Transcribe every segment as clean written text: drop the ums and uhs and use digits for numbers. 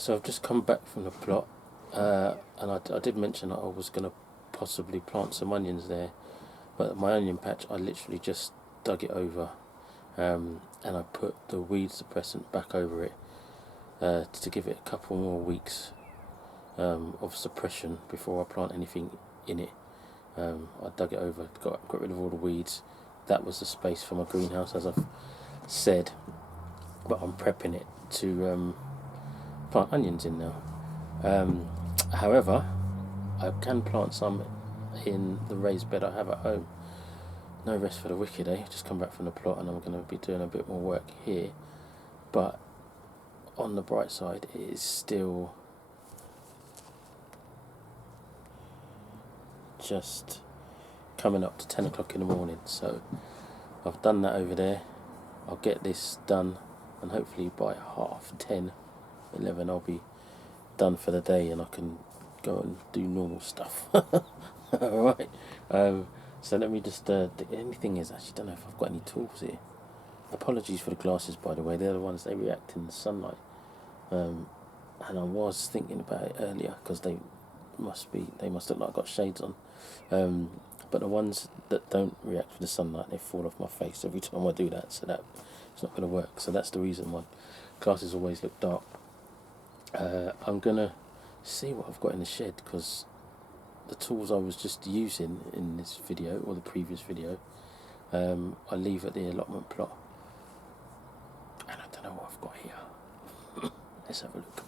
So I've just come back from the plot, and I did mention that I was going to possibly plant some onions there, but my onion patch, I literally just dug it over, and I put the weed suppressant back over it to give it a couple more weeks of suppression before I plant anything in it. I dug it over, got rid of all the weeds. That was the space for my greenhouse, as I've said, but I'm prepping it to plant onions in now. However, I can plant some in the raised bed I have at home. No rest for the wicked, eh? Just come back from the plot and I'm going to be doing a bit more work here. But on the bright side, it is still just coming up to 10 o'clock in the morning. So I've done that over there. I'll get this done and hopefully by 10:30, 11 I'll be done for the day and I can go and do normal stuff. Alright, so let me just, the only thing is, I actually don't know if I've got any tools here. Apologies for the glasses, by the way, they're the ones, they react in the sunlight. And I was thinking about it earlier because they must look like I've got shades on. But the ones that don't react with the sunlight, they fall off my face every time I do that, so that it's not going to work. So that's the reason why glasses always look dark. I'm going to see what I've got in the shed, because the tools I was just using in this video, or the previous video, I leave at the allotment plot. And I don't know what I've got here. Let's have a look.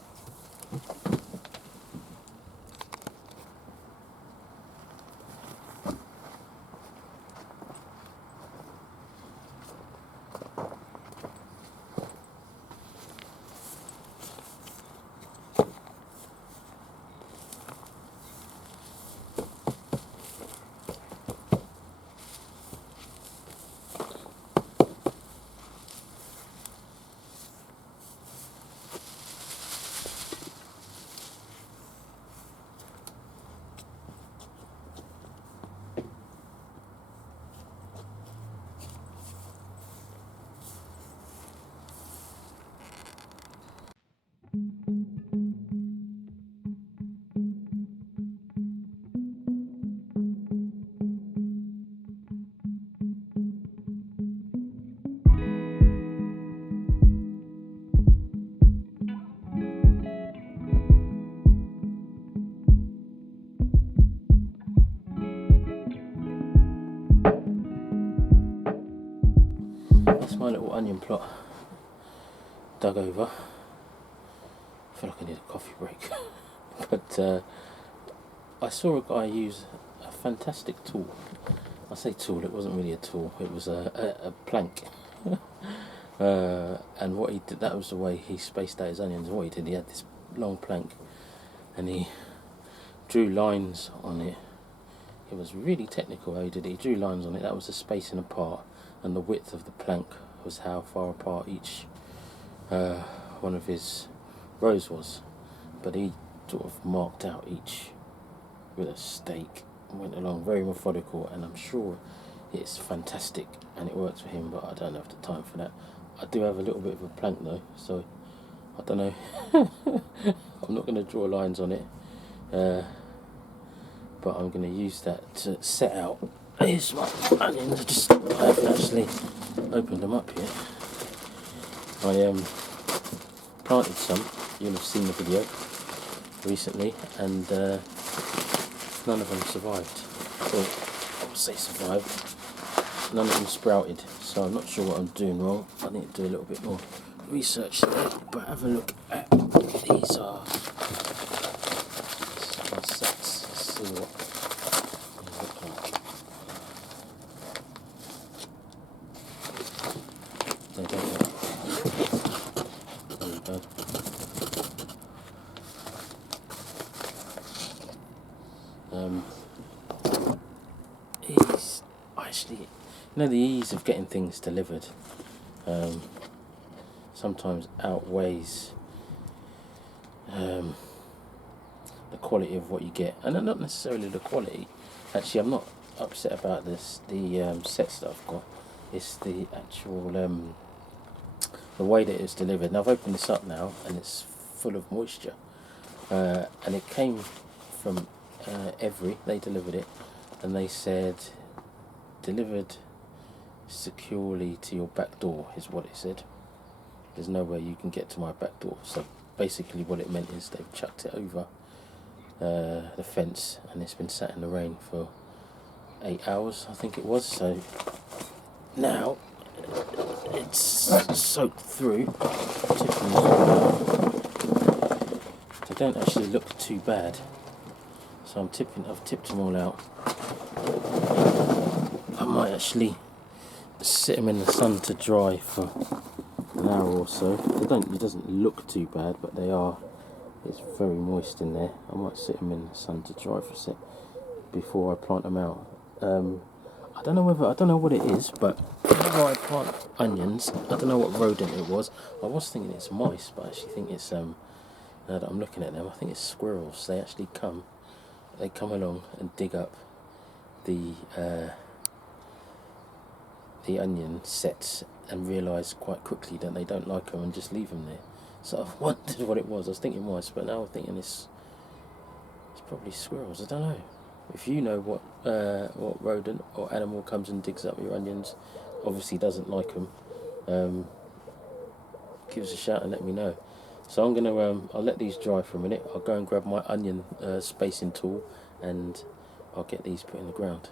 That's my little onion plot dug over. I feel like I need a coffee break. But I saw a guy use a fantastic tool. I say tool, it wasn't really a tool, it was a plank. And what he did, that was the way he spaced out his onions. And what he did, he had this long plank and he drew lines on it. It was really technical how he did it. He drew lines on it, that was the spacing apart, and the width of the plank was how far apart each one of his rows was. But he sort of marked out each with a stake, went along very methodical, and I'm sure it's fantastic and it works for him, but I don't have the time for that. I do have a little bit of a plank though, so I don't know. I'm not going to draw lines on it, but I'm going to use that to set out. Here's my onions. I haven't actually opened them up yet. I planted some, you'll have seen the video recently, and none of them survived. Well, I would say survived. None of them sprouted, so I'm not sure what I'm doing wrong. I need to do a little bit more research there, but have a look at these are my sets. Let's see what they look like. They don't look. There we go. Is actually, the ease of getting things delivered sometimes outweighs the quality of what you get, and not necessarily the quality. Actually, I'm not upset about this. The sets that I've got, it's the actual the way that it's delivered. Now I've opened this up now, and it's full of moisture. And it came from Every. They delivered it, and they said delivered securely to your back door is what it said. There's no way you can get to my back door. So basically what it meant is they've chucked it over the fence, and it's been sat in the rain for 8 hours, I think it was. So now it's soaked through. They don't actually look too bad. So I've tipped them all out. I might actually sit them in the sun to dry for an hour or so. It doesn't look too bad, but they are. It's very moist in there. I might sit them in the sun to dry for a sec before I plant them out. I don't know what it is, but whenever I plant onions, I don't know what rodent it was. I was thinking it's mice, but I actually think it's now that I'm looking at them, I think it's squirrels. They actually come along and dig up the onion sets and realise quite quickly that they don't like them and just leave them there. So I've wondered what it was. I was thinking mice, but now I'm thinking it's probably squirrels. I don't know. If you know what rodent or animal comes and digs up your onions, obviously doesn't like them, give us a shout and let me know. So I'm gonna I'll let these dry for a minute. I'll go and grab my onion spacing tool, and I'll get these put in the ground.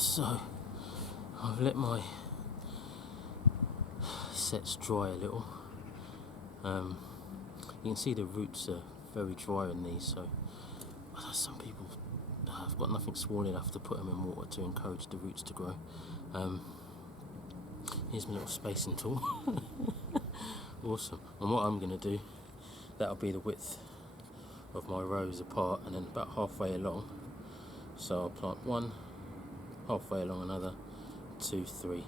So I've let my sets dry a little. You can see the roots are very dry in these, so some people have got nothing small enough to put them in water to encourage the roots to grow. Here's my little spacing tool. Awesome. And what I'm going to do, that'll be the width of my rows apart, and then about halfway along. So I'll plant one, halfway along another, 2, 3.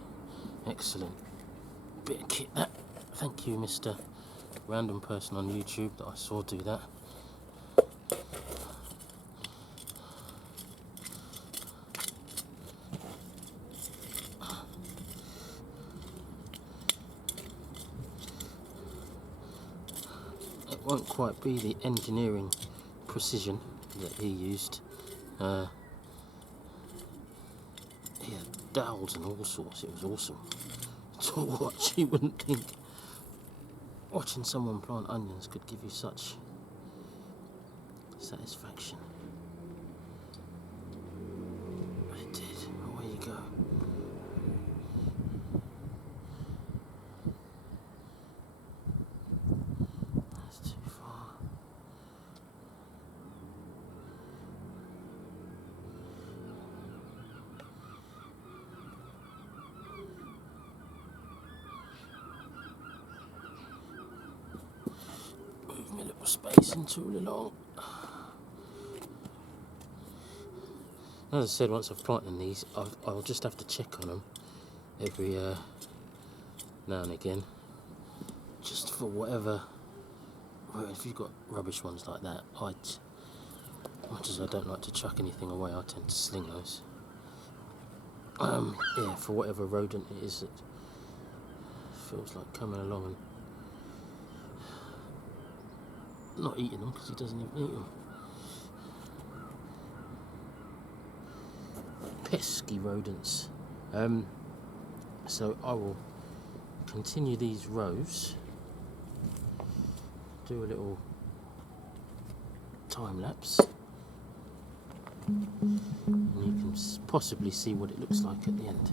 Excellent bit of kit that. Thank you, Mr. Random person on YouTube that I saw do that. It won't quite be the engineering precision that he used. He had dowels and all sorts. It was awesome to watch. You wouldn't think watching someone plant onions could give you such satisfaction. But it did. Away you go. That's too far. Move my little spacing tool along. As I said, once I've planted these, I'll just have to check on them every now and again, just for whatever. Well, if you've got rubbish ones like that, much as I don't like to chuck anything away, I tend to sling those. Yeah, for whatever rodent it is that feels like coming along and not eating them because he doesn't even eat them. Pesky rodents. So I will continue these rows, do a little time lapse, and you can possibly see what it looks like at the end.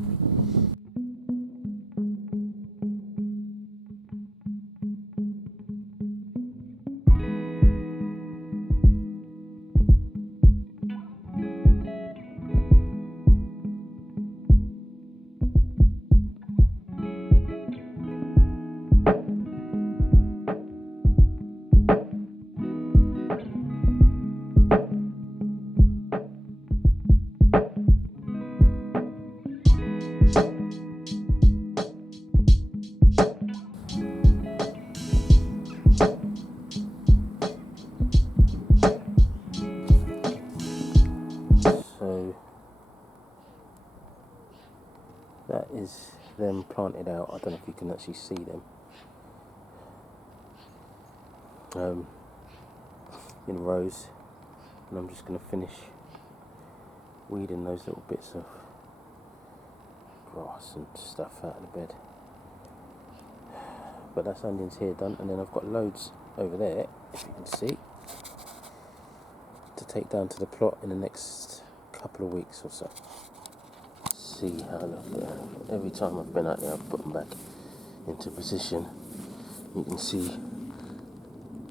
So that is them planted out. I don't know if you can actually see them in rows, and I'm just going to finish weeding those little bits of grass and stuff out of the bed. But that's onions here done, and then I've got loads over there, if you can see, to take down to the plot in the next couple of weeks or so. See how I look there. Every time I've been out there, I've put them back into position. You can see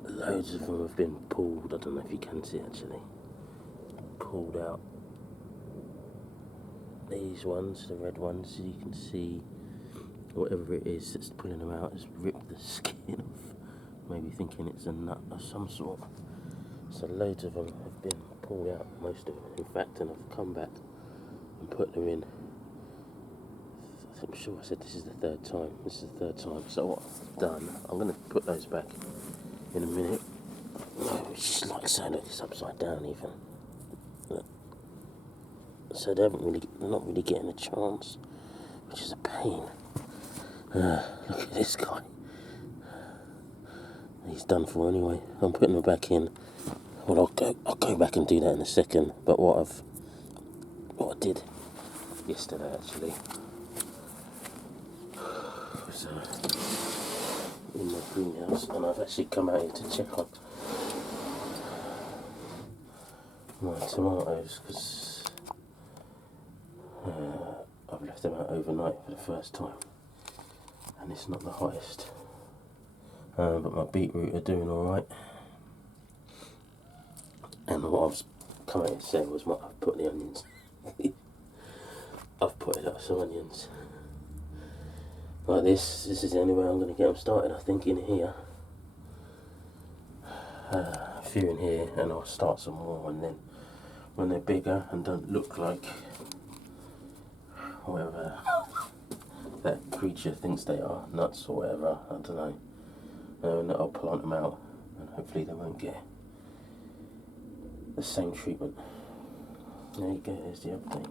loads of them have been pulled. I don't know if you can see actually. Pulled out. These ones, the red ones, you can see whatever it is that's pulling them out has ripped the skin off. Maybe thinking it's a nut of some sort. So loads of them have been pulled out, most of them in fact, and I've come back and put them in. I'm sure I said this is the third time. This is the third time. So what I've done, I'm going to put those back in a minute. Oh, it's just like so, look, it's upside down even. Look. So they're not really getting a chance, which is a pain. Look at this guy. He's done for anyway. I'm putting them back in. Well, I'll go back and do that in a second. But what I did yesterday actually was in my greenhouse, and I've actually come out here to check on my tomatoes because I've left them out overnight for the first time, and it's not the hottest. But my beetroot are doing alright. And what I was coming out to say was what I've put the onions. I've put out some onions. Like this. This is the only way I'm going to get them started, I think, in here. A few in here, and I'll start some more, and then when they're bigger and don't look like whatever that creature thinks they are, nuts or whatever, I don't know. And I'll plant them out, and hopefully they won't get the same treatment. There you go, there's the update.